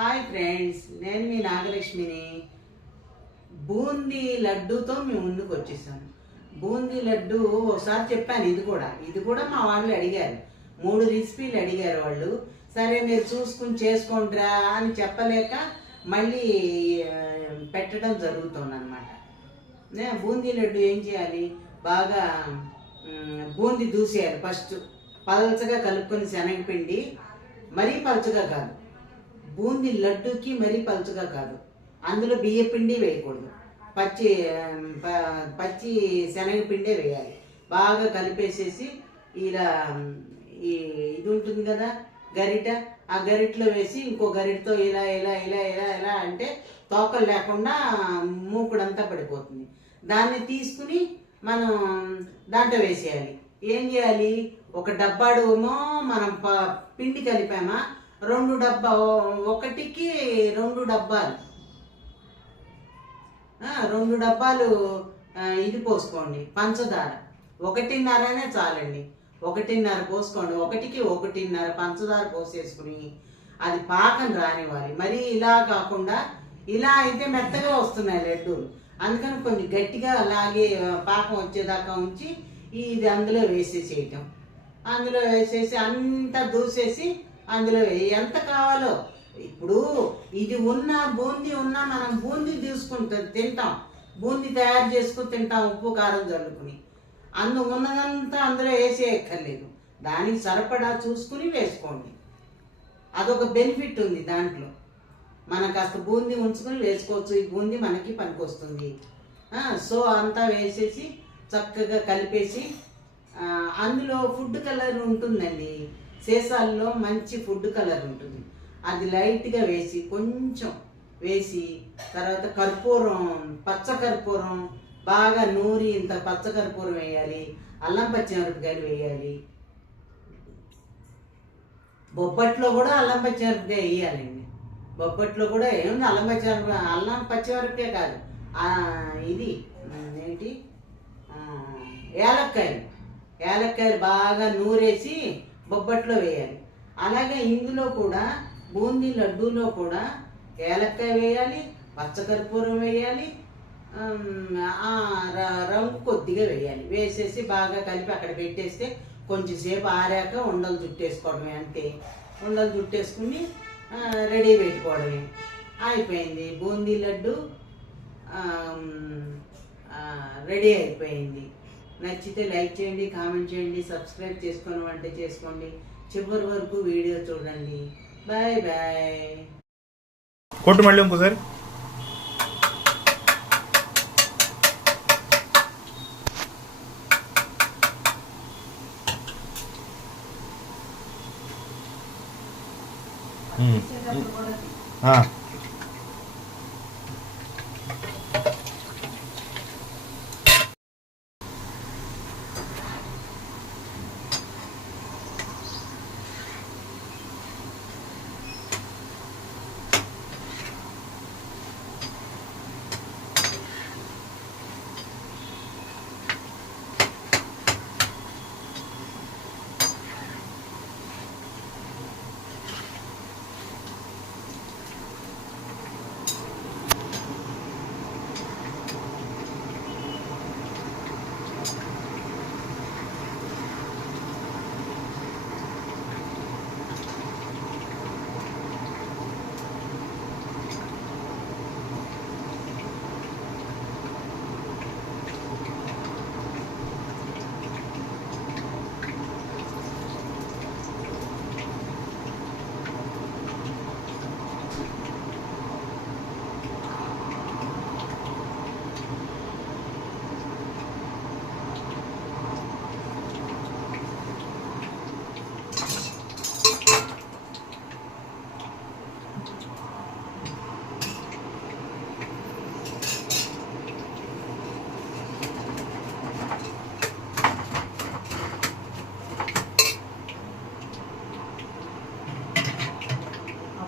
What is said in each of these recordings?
Hi friends, నేను మీ నాగలక్ష్మిని. బూందీ లడ్డూతో మేము ముందుకు వచ్చేసాను. బూందీ లడ్డు ఒకసారి చెప్పాను. ఇది కూడా మా వాళ్ళు అడిగారు. 3 రెసిపీలు అడిగారు వాళ్ళు. సరే మీరు చూసుకుని చేసుకోండిరా అని చెప్పలేక మళ్ళీ పెట్టడం జరుగుతుంది అనమాట. బూందీ లడ్డు ఏం చేయాలి, బాగా బూందీ దూసేయాలి. ఫస్ట్ పలచగా కలుపుకొని శనగపిండి, మరీ పలచగా కాదు. బూందీ లడ్డూకి మరీ పలుచగా కాదు. అందులో బియ్యపిండి వేయకూడదు, పచ్చి శనగపిండే వేయాలి. బాగా కలిపేసేసి ఇలా ఇది ఉంటుంది కదా గరిట, ఆ గరిటలో వేసి ఇంకో గరిటతో ఇలా ఇలా ఇలా ఇలా ఇలా అంటే తోకలు లేకుండా మూకుడంతా పడిపోతుంది. దాన్ని తీసుకుని మనం దాంట్లో వేసేయాలి. ఏం చేయాలి, ఒక డబ్బాడు ఏమో మనం పిండి కలిపామా, 2 డబ్బా, ఒకటికి 2 డబ్బాలు, 2 డబ్బాలు ఇది పోసుకోండి. పంచదార 1.5 చాలండి. 1.5 పోసుకోండి. 1కి 1.5 పంచదార పోసేసుకుని అది పాకం రానివ్వాలి. మరి ఇలా కాకుండా ఇలా అయితే మెత్తగా వస్తున్నాయి లడ్డూలు. అందుకని కొంచెం గట్టిగా అలాగే పాకం వచ్చేదాకా ఉంచి ఇది అందులో వేసేసేయటం. అందులో వేసేసి అంతా దూసేసి అందులో ఎంత కావాలో. ఇప్పుడు ఇది బూందీ ఉన్నా మనం బూందీ తీసుకుని తింటాం, బూందీ తయారు చేసుకుని తింటాం, ఉప్పు కారం చల్లుకుని. ఉన్నదంతా అందులో వేసేయక్కర్లేదు. దానికి సరిపడా చూసుకుని వేసుకోండి. అదొక బెనిఫిట్ ఉంది దాంట్లో. మనం కాస్త బూందీ ఉంచుకొని వేసుకోవచ్చు. ఈ బూందీ మనకి పనికొస్తుంది. సో అంతా వేసేసి చక్కగా కలిపేసి అందులో ఫుడ్ కలర్ ఉంటుందండి. సీసాల్లో మంచి ఫుడ్ కలర్ ఉంటుంది. అది లైట్గా వేసి కొంచెం వేసి తర్వాత కర్పూరం, పచ్చ కర్పూరం బాగా నూరి ఇంత పచ్చ కర్పూరం వేయాలి. అల్లం పచ్చిమిరపకాయలు వేయాలి. బొబ్బట్లో కూడా అల్లం పచ్చిమిరపకాయ వేయాలండి. బొబ్బట్లో కూడా ఏముంది, అల్లం పచ్చిమిరపకాయ కాదు, ఇది ఏంటి, యాలక్కాయలు బాగా నూరేసి బొబ్బట్లో వేయాలి. అలాగే ఇందులో కూడా బూందీ లడ్డూలో కూడా ఏలక్కాయ వేయాలి, పచ్చకర్పూరం వేయాలి, రంగు కొద్దిగా వేయాలి. వేసేసి బాగా కలిపి అక్కడ పెట్టేస్తే కొంచెం సేపు ఆరాక ఉండలు చుట్టేసుకోవడమే. అంతే, ఉండలు చుట్టేసుకుని రెడీ పెట్టుకోవడమే. అయిపోయింది, బూందీ లడ్డు రెడీ అయిపోయింది. నచ్చితే లైక్ చేయండి, కామెంట్ చేయండి, సబ్స్క్రైబ్ చేసుకోండి, చేసుకోండి. చివరి వరకు వీడియో చూడండి. Bye bye. కొట్టు మళ్ళీ ఇంకోసారి.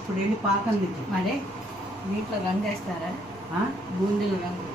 ఇప్పుడు వెళ్ళి పాకం మరి నీటిలో రంగు వేస్తారా, బూందీలో రంగు?